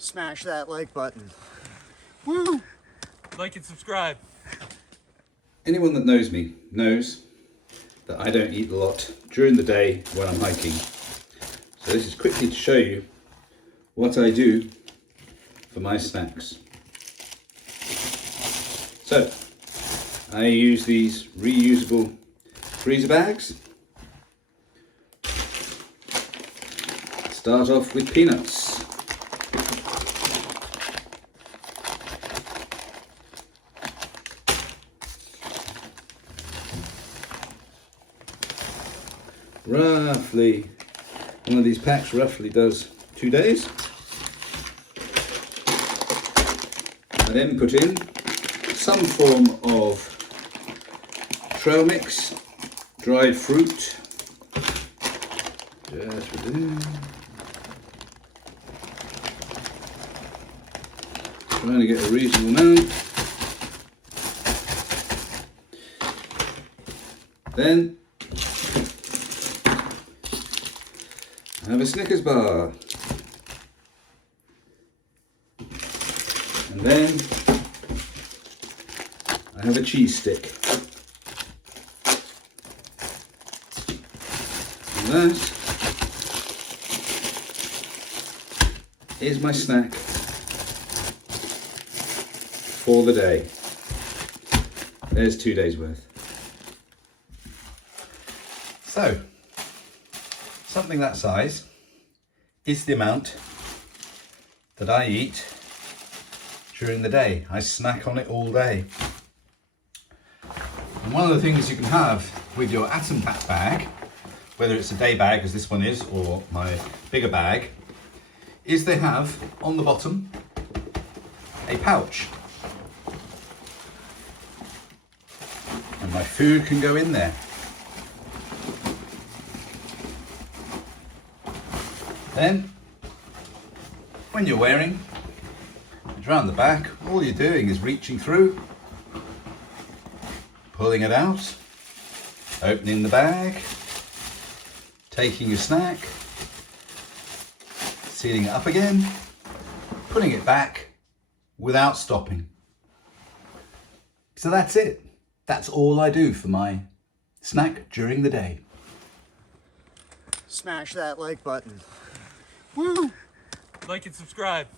Smash that like button. Woo! Like and subscribe. Anyone that knows me knows that I don't eat a lot during the day when I'm hiking. So this is quickly to show you what I do for my snacks. So I use these reusable freezer bags. Start off with peanuts. Roughly, one of these packs roughly does 2 days. I then put in some form of trail mix, dried fruit. Just put it in. Trying to get a reasonable amount. Then I have a Snickers bar. And then I have a cheese stick. And that is my snack for the day. There's 2 days worth. So, something that size is the amount that I eat during the day. I snack on it all day. And one of the things you can have with your Atom Pack bag, whether it's a day bag as this one is or my bigger bag, is they have on the bottom a pouch. And my food can go in there. Then, when you're wearing it around the back, all you're doing is reaching through, pulling it out, opening the bag, taking your snack, sealing it up again, putting it back without stopping. So that's it. That's all I do for my snack during the day. Smash that like button. Woo! Like and subscribe.